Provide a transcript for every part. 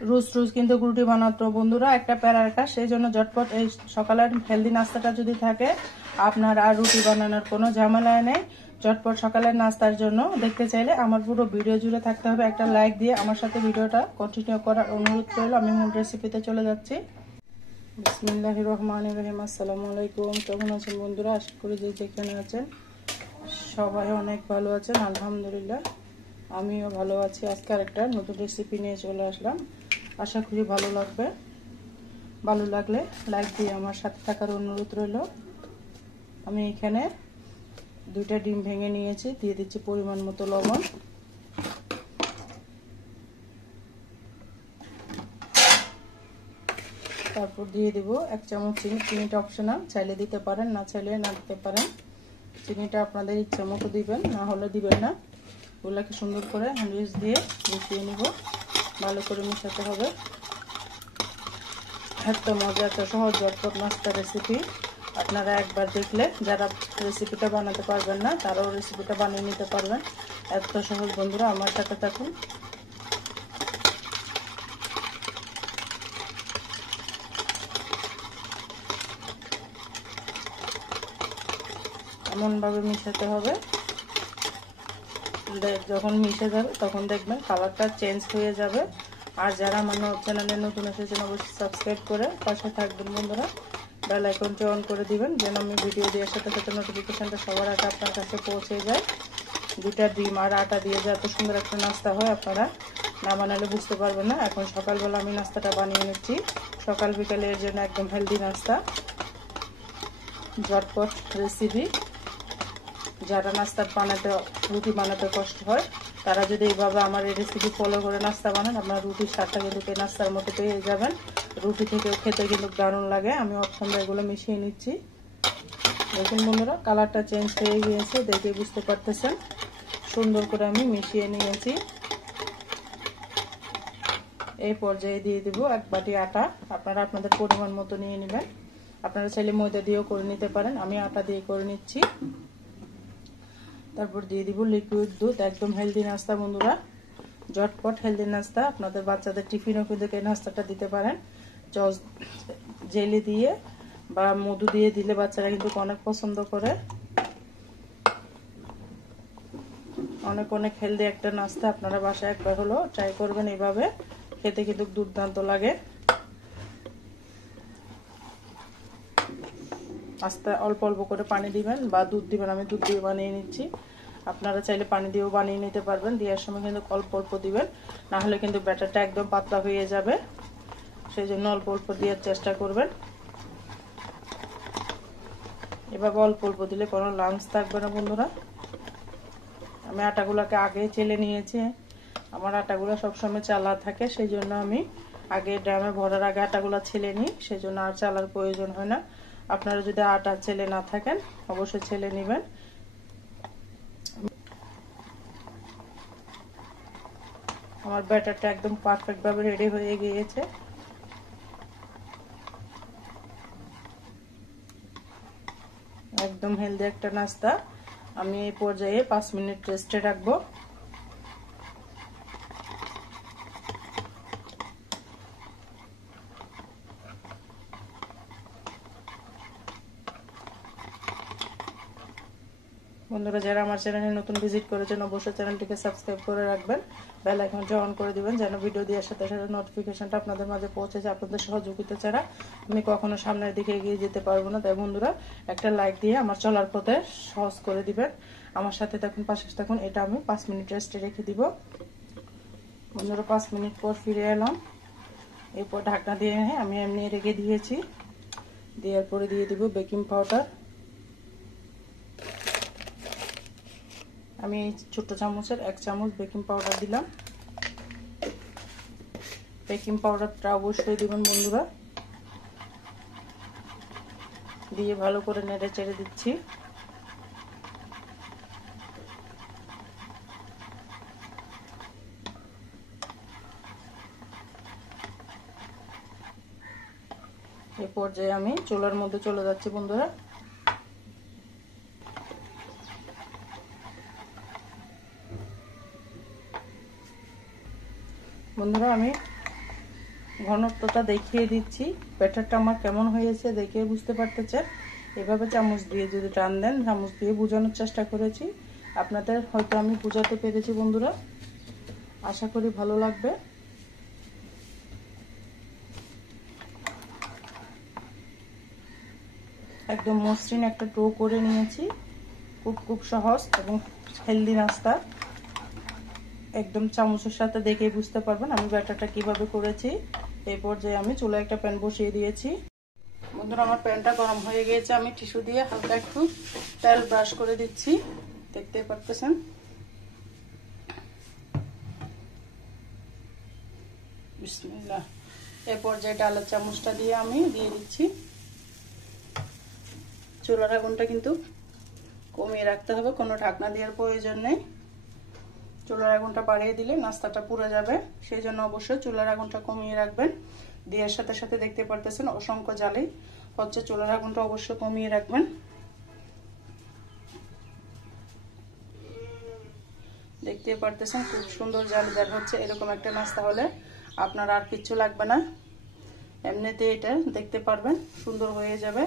রোজ রোজ কিন্তু রুটি বানাতো বন্ধুরা একটা প্যারার কাজ, সেই জন্য ঝটপট এই সকালের হেলদি নাস্তাটা যদি থাকে আপনার আর রুটি বানানোর কোনো ঝামেলা নেই। ঝটপট সকালের নাস্তার জন্য দেখতে চাইলে আমার পুরো ভিডিও জুড়ে থাকতে হবে। একটা লাইক দিয়ে আমার সাথে ভিডিওটা কন্টিনিউ করার অনুরোধ করল। আমি মূল রেসিপিতে চলে যাচ্ছি। বিসমিল্লাহির রহমানির রহিম। আসসালামু আলাইকুম। কেমন আছেন বন্ধুরা? আশা করি যে যেখানে আছেন সবাই অনেক ভালো আছেন, আলহামদুলিল্লাহ আমিও ভালো আছি। আজকে আরেকটা নতুন রেসিপি নিয়ে চলে আসলাম, আশা করি ভালো লাগবে। ভালো লাগলে লাইক দিয়ে আমার সাথে থাকার অনুরোধ রইল। আমি এখানে 2টা ডিম ভেঙে নিয়েছি, দিয়ে দিচ্ছি পরিমাণ মতো লবণ, তারপর দিয়ে দেব 1 চামচ চিনি। চিনিটা অপশনাল, চাইলে দিতে পারেন, না চাইলে না দিতে পারেন। চিনিটা আপনাদের ইচ্ছা মতো দিবেন, না হলে দিবেন না। ওগুলোকে সুন্দর করে হ্যান্ড উইচ দিয়ে মিশিয়ে নিব, ভালো করে মিশাতে হবে। এত মজা, এত সহজ ঝটপট নাস্তা রেসিপি। আপনারা একবার দেখলে যারা রেসিপিটা বানাতে পারবেন না তারাও রেসিপিটা বানিয়ে নিতে পারবেন। এত সহজ বন্ধুরা, আমার সাথে থাকুন। এমনভাবে মিশাতে হবে, যখন মিশে যাবে তখন দেখবেন কালারটা চেঞ্জ হয়ে যাবে। আর যারা আমার চ্যানেলে নতুন এসেছেন অবশ্যই সাবস্ক্রাইব করে পাশে থাকবেন বন্ধুরা। বেল আইকনটি অন করে দিবেন যেন আমি ভিডিও দেওয়ার সাথে সাথে নোটিফিকেশনটা সবার আগে আপনার কাছে পৌঁছে যায়। 2টা ডিম আর আটা দিয়ে যে এত সুন্দর একটা নাস্তা হয় আপনারা না বানালে বুঝতে পারবেন না। এখন সকালবেলা আমি নাস্তাটা বানিয়ে নিচ্ছি, সকাল বিকালের জন্য একদম হেলদি নাস্তা, ঝটপট রেসিপি। যারা নাস্তা বানাতে রুটি বানাতে কষ্ট হয় তারা যদি এইভাবে আমার এই রেসিপি ফলো করে নাস্তা বানান, আপনার রুটির স্বাদটা কিন্তু এই নাস্তার মধ্যে পেয়ে যাবেন। রুটি থেকেও খেতে কিন্তু দারুণ লাগে। আমি অপশনটা এগুলো মিশিয়ে নিচ্ছি। দেখুন বন্ধুরা, কালারটা চেঞ্জ হয়ে গিয়েছে, দেখে বুঝতে পারতেছেন। সুন্দর করে আমি মিশিয়ে নিয়েছি। এই পর্যায়ে দিয়ে দিব 1 বাটি আটা। আপনারা আপনাদের পরিমাণ মতো নিয়ে নেবেন। আপনারা চাইলে ময়দা দিয়েও করে নিতে পারেন, আমি আটা দিয়ে করে নিচ্ছি। তারপর দিয়ে দিব লিকুইড দুধ। একদম হেলদি নাস্তা বন্ধুরা, ঝটপট হেলদি নাস্তা। আপনাদের বাচ্চাদের টিফিনও কিন্তু এই নাস্তাটা দিতে পারেন। জেলি দিয়ে বা মধু দিয়ে দিলে বাচ্চারা কিন্তু অনেক পছন্দ করে। অনেক অনেক হেলদি একটা নাস্তা, আপনারা বাসায় একবার হলো ট্রাই করবেন, এইভাবে খেতে কিন্তু দুর্দান্ত লাগে। আস্তে অল্প অল্প করে পানি দিবেন বা দুধ দিবেন, আমি দুধ দিয়ে বানিয়ে নিচ্ছি। আপনারা চাইলে পানি দিয়েও বানিয়ে নিতে পারবেন। দেওয়ার সময় কিন্তু অল্প অল্প দিবেন, না হলে কিন্তু ব্যাটারটা একদম পাতলা হয়ে যাবে। সেই জন্য অল্প অল্প দেওয়ার চেষ্টা করবেন। এভাবে অল্প অল্প দিলে কোনো লাঞ্চ থাকবে না বন্ধুরা। আমি আটাগুলোকে আগে চেলে নিয়েছি, আমার আটাগুলো সবসময় চালা থাকে, সেই জন্য আমি আগে ড্রামে ভরার আগে আটাগুলো ছেলে নিই, সেই জন্য আর চালার প্রয়োজন হয় না। আপনারা যদি আটা ছেলে না থাকেন অবশ্যই ছেলে নেবেন। আমার ব্যাটারটা একদম পারফেক্ট ভাবে রেডি হয়ে গিয়েছে। একদম হেলদি একটা নাস্তা। আমি এই পর্যায়ে 5 মিনিট রেস্টে রাখবো। বন্ধুরা যারা আমার চ্যানেলে নতুন ভিজিট করেছেন অবশ্যই চ্যানেলটিকে সাবস্ক্রাইব করে রাখবেন, বেল আইকনটা অন করে দিবেন যেন ভিডিও দেওয়ার সাথে সাথে নোটিফিকেশনটা আপনাদের মাঝে পৌঁছে যায়। আপনাদের সহযোগিতা ছাড়া আমি কখনো সামনের দিকে এগিয়ে যেতে পারবো না। তাই বন্ধুরা একটা লাইক দিয়ে আমার চলার পথে সহজ করে দিবেন। আমার সাথে থাকুন, পাশে থাকুন। এটা আমি 5 মিনিট রেস্টে রেখে দিব। বন্ধুরা 5 মিনিট পর ফিরে এলাম। এরপর ঢাকনা দিয়ে আমি এমনি রেখে দিয়েছি। দেওয়ার পরে দিয়ে দিব বেকিং পাউডার। আমি ছোট চামচের 1 চামচ বেকিং পাউডার দিলাম। বেকিং পাউডারটা অবশ্যই দিবেন বন্ধুরা। দিয়ে ভালো করে নেড়ে চেড়ে দিচ্ছি। এই পর্যায়ে আমি চুলার মধ্যে চলে যাচ্ছি বন্ধুরা। বন্ধুরা আমি ঘনত্বটা দেখিয়ে দিচ্ছি। ব্যাটারটা আমার কেমন হয়েছে দেখে বুঝতে পারতেছে। এভাবে চামচ দিয়ে যদি টান দেন, চামচ দিয়ে বোঝানোর চেষ্টা করেছি, আপনাদের হয়তো আমি বোঝাতে পেরেছি বন্ধুরা। আশা করি ভালো লাগবে। একদম মসৃণ একটা ডো করে নিয়েছি। খুব সহজ এবং হেলদি নাস্তা। একদম চামচের সাথে দেখে বুঝতে পারবেন আমি ব্যাটারটা কিভাবে করেছি। এই পর্যায়ে আমি চুলায় একটা প্যান বসিয়ে দিয়েছি। বন্ধুরা, আমার প্যানটা গরম হয়ে গিয়েছে। আমি টিস্যু দিয়ে হালকা একটু তেল ব্রাশ করে দিচ্ছি, দেখতে পারতেছেন। বিসমিল্লাহ। এই পর্যায়ে ডালের চামচটা দিয়ে আমি দিয়ে দিচ্ছি। চুলার আগুনটা কিন্তু কমিয়ে রাখতে হবে, কোনো ঢাকনা দেওয়ার প্রয়োজন নেই। চুলার আগুনটা বাড়িয়ে দিলে নাস্তাটা পুড়ে যাবে, সেই জন্য অবশ্যই চুলার আগুনটা কমিয়ে রাখবেন। দেওয়ার সাথে সাথে দেখতে পারতেছেন অসংখ্য জালি হচ্ছে, চুলার আগুনটা অবশ্যই কমিয়ে রাখবেন। দেখতে পারতেছেন খুব সুন্দর জালি বের হচ্ছে। এরকম একটা নাস্তা হলে আপনার আর কিচ্ছু লাগবে না, এমনিতে এটা দেখতে পারবেন সুন্দর হয়ে যাবে।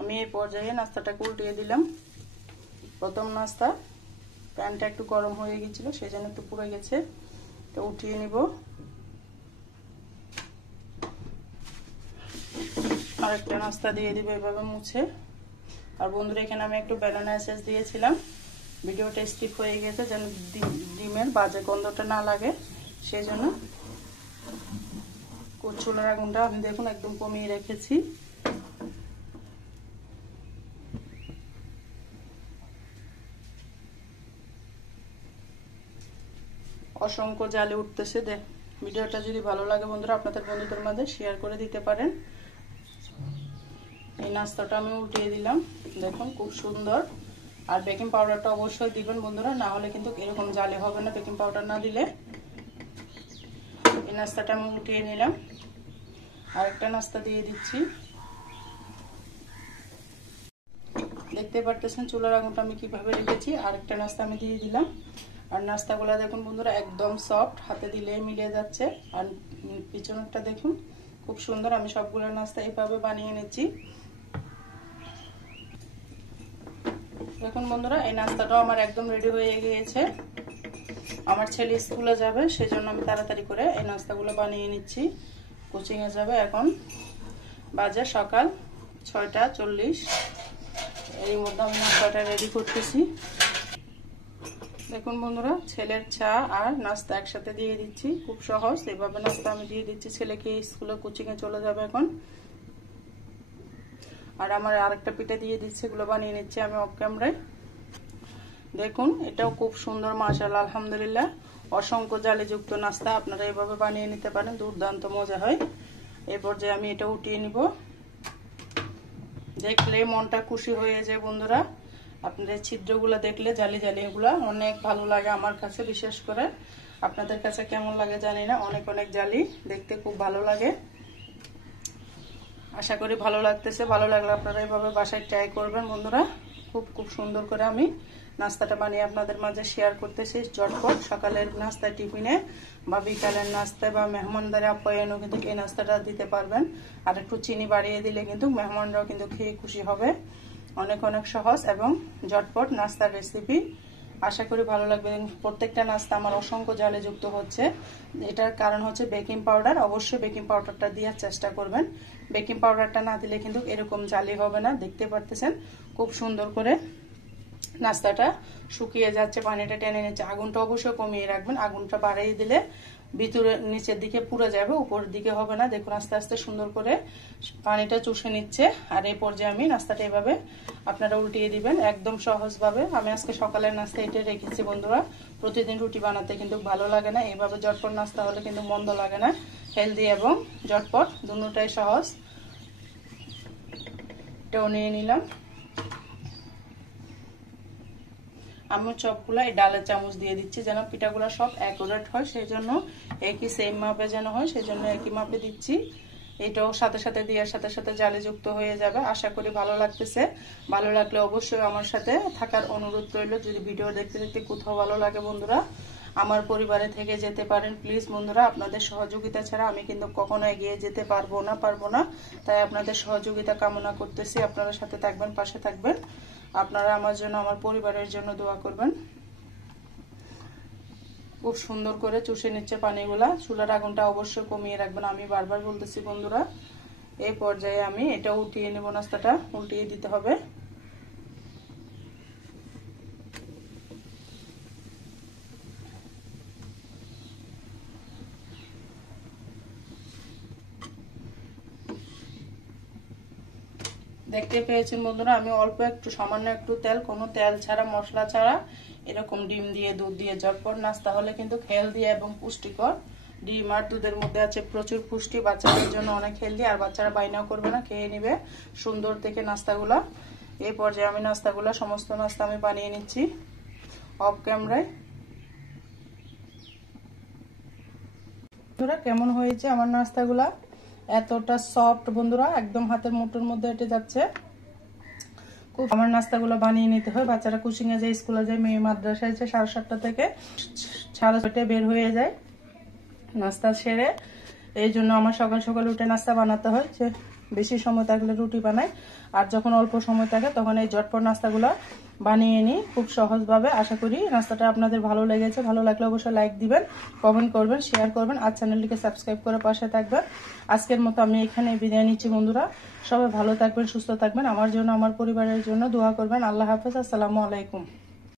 আমি এই পর্যায়ে নাস্তাটাকে উল্টিয়ে দিলাম। প্রথম নাস্তা, প্যানটা একটু গরম হয়ে গেছিল, সেই জন্য একটু পুড়ে গেছে, তো উঠিয়ে নিব। আরেকটা নাস্তা দিয়ে দিব এভাবে মুছে। আর বন্ধুরা, এখানে আমি একটু ব্যানানা এসেন্স দিয়েছিলাম, ভিডিওটা স্কিপ হয়ে গেছে যেন ডিমের বাজে গন্ধটা না লাগে, সেই জন্য। চুলার আগুনটা আমি দেখুন একদম কমিয়ে রেখেছি। অসংখ্য জালে উঠতেছে। ভিডিওটা যদি ভালো লাগে বন্ধুরা, আপনাদের বন্ধুদের মাঝে শেয়ার করে দিতে পারেন। এই নাস্তাটা আমি উঠিয়ে দিলাম, দেখুন খুব সুন্দর। আর বেকিং পাউডারটা অবশ্যই দিবেন বন্ধুরা, না হলে কিন্তু এরকম জালে হবে না বেকিং পাউডার না দিলে। এই নাস্তাটা আমি উঠিয়ে নিলাম। আরেকটা নাস্তা দিয়ে দিচ্ছি। দেখতে পারতেছেন চুলার আগুনটা আমি কিভাবে রেখেছি। আরেকটা নাস্তা আমি দিয়ে দিলাম। আর নাস্তাগুলো দেখুন বন্ধুরা একদম সফট, হাতে দিলে মিলিয়ে যাচ্ছে। আর পিছনেরটা দেখুন খুব সুন্দর। আমি সবগুলো নাস্তা এইভাবে বানিয়ে নিচ্ছি। দেখুন বন্ধুরা, এই নাস্তাটাও আমার একদম রেডি হয়ে গিয়েছে। আমার ছেলে স্কুলে যাবে, সেজন্য আমি তাড়াতাড়ি করে এই নাস্তাগুলো বানিয়ে নিচ্ছি। কোচিংয়ে যাবে। এখন বাজে সকাল 6:40। এর মধ্যে আমি নাস্তাটা রেডি করতেছি। দেখুন বন্ধুরা, ছেলের চা আর নাস্তা একসাথে দিয়ে দিচ্ছি। খুব সহজ, এভাবে নাস্তা আমি দিয়ে দিচ্ছি। ছেলেকে স্কুলে কোচিংয়ে চলে যাবে এখন। আর আমার আরেকটা পিঠা দিয়ে দিচ্ছি, এগুলো বানিয়ে নিচ্ছি আমি অফ ক্যামেরায়। দেখুন এটাও খুব সুন্দর, মাশাআল্লাহ আলহামদুলিল্লাহ। অসংখ্য জালিযুক্ত নাস্তা, আপনারা এভাবে বানিয়ে নিতে পারেন, দুর্দান্ত মজা হয়। এই পর্যায়ে আমি এটা উঠিয়ে নিব। দেখলে মনটা খুশি হয়ে যায় বন্ধুরা। আপনাদের ছিদ্রগুলো দেখলে, জালি এগুলা অনেক ভালো লাগে আমার কাছে, বিশেষ করে আপনাদের কাছে কেমন লাগে জানি না। অনেক জালি, দেখতে খুব ভালো লাগে। আশা করি ভালো লাগতেছে। ভালো লাগলে আপনারা এভাবে বাসায় ট্রাই করবেন বন্ধুরা। খুব সুন্দর করে আমি নাস্তাটা বানিয়ে আপনাদের মাঝে শেয়ার করতেছি। ঝটপট সকালের নাস্তা, টিফিনে বা বিকালের নাস্তায় বা মেহমানদারে আপ্যায়নও কিন্তু এই নাস্তাটা দিতে পারবেন। আর একটু চিনি বাড়িয়ে দিলে কিন্তু মেহমানরাও কিন্তু খেয়ে খুশি হবে। অনেক সহজ এবং ঝটপট নাস্তার রেসিপি। আশা করি ভালো লাগবে। প্রত্যেকটা নাস্তা আমার অসংখ্য জালে যুক্ত হচ্ছে। এটার কারণ হচ্ছে বেকিং পাউডার। অবশ্যই বেকিং পাউডারটা দেওয়ার চেষ্টা করবেন। বেকিং পাউডারটা না দিলে কিন্তু এরকম জালি হবে না। দেখতে পারতেছেন খুব সুন্দর করে নাস্তাটা শুকিয়ে যাচ্ছে, পানিটা টেনে নিচ্ছে। আগুনটা অবশ্যই কমিয়ে রাখবেন। আগুনটা বাড়িয়ে দিলে ভিতরে নিচের দিকে পুড়ে যাবে, উপরের দিকে হবে না। দেখুন আস্তে আস্তে সুন্দর করে পানিটা চুষে নিচ্ছে। আর এই পর্যায়ে আমি নাস্তাটা এভাবে আপনারা উল্টিয়ে দিবেন একদম সহজভাবে। আমি আজকে সকালের নাস্তা এটা রেখেছি বন্ধুরা। প্রতিদিন রুটি বানাতে কিন্তু ভালো লাগে না, এভাবে ঝটপট নাস্তা হলে কিন্তু মন্দ লাগে না। হেলদি এবং ঝটপট দুটোটাই সহজ। এটাও নিয়ে নিলাম। আমি সবগুলা এই ডালের চামচ দিয়ে দিচ্ছি যেন পিঠাগুলো সব অ্যাকুরেট হয়, সেই জন্য একই সেম মাপে যেন হয়, সেই জন্য একই মাপে দিচ্ছি। এটাও সাথে সাথে দেওয়ার সাথে সাথে জালে যুক্ত হয়ে যাবে। আশা করি ভালো লাগতেছে। ভালো লাগলে অবশ্যই আমার সাথে থাকার অনুরোধ রইল। যদি ভিডিও দেখতে দেখতে কোথাও ভালো লাগে বন্ধুরা, আমার পরিবারে থেকে যেতে পারেন প্লিজ বন্ধুরা। আপনাদের সহযোগিতা ছাড়া আমি কিন্তু কখনো এগিয়ে যেতে পারবো না। তাই আপনাদের সহযোগিতা কামনা করতেছি। আপনারা সাথে থাকবেন, পাশে থাকবেন। আপনারা আমার জন্য, আমার পরিবারের জন্য দোয়া করবেন। খুব সুন্দর করে চুষে নিচ্ছে পানিগুলা। চুলার আগুনটা অবশ্যই কমিয়ে রাখবেন, আমি বারবার বলতেছি বন্ধুরা। এই পর্যায়ে আমি এটা উল্টিয়ে নেব, নাস্তাটা উল্টিয়ে দিতে হবে। দেখতে পেয়েছেন বন্ধুরা, আমি অল্প একটু সামান্য একটু তেল, কোনো তেল ছাড়া মশলা ছাড়া এরকম ডিম দিয়ে দুধ দিয়ে ঝটপট নাস্তা হলে কিন্তু হেলদি এবং পুষ্টিকর। ডিম আর দুধের মধ্যে আছে প্রচুর পুষ্টি, বাচ্চাদের জন্য অনেক হেলদি। আর বাচ্চারা বাইনাও করবে না, খেয়ে নিবে সুন্দর দেখে নাস্তাগুলা। এই পর্যায়ে আমি নাস্তাগুলা, সমস্ত নাস্তা আমি বানিয়ে নিচ্ছি অফ ক্যামেরায়। বন্ধুরা কেমন হয়েছে আমার নাস্তাগুলা? এতটা সফট বন্ধুরা, একদম হাতের মুঠোর মধ্যে এটে যাচ্ছে। খুব আমার নাস্তাগুলো বানিয়ে নিতে হয়। বাচ্চারা কোচিং এ যায়, স্কুলে যায়, মেয়ে মাদ্রাসায় যায় 7:30 থেকে 6:30 বের হয়ে যায় নাস্তা সেরে। এই জন্য আমার সকাল সকাল উঠে নাস্তা বানাতে হয়। যে বেশি সময় থাকলে রুটি বানাই, আর যখন অল্প সময় থাকে তখন এই ঝটপট নাস্তাগুলো বানিয়ে নিই খুব সহজভাবে। আশা করি নাস্তাটা আপনাদের ভালো লেগেছে। ভালো লাগলে অবশ্যই লাইক দিবেন, কমেন্ট করবেন, শেয়ার করবেন, আর চ্যানেলটিকে সাবস্ক্রাইব করে পাশে থাকবেন। আজকের মতো আমি এখানে বিদায় নিচ্ছি বন্ধুরা। সবাই ভালো থাকবেন, সুস্থ থাকবেন। আমার জন্য, আমার পরিবারের জন্য দোয়া করবেন। আল্লাহ হাফেজ। আসসালামু আলাইকুম।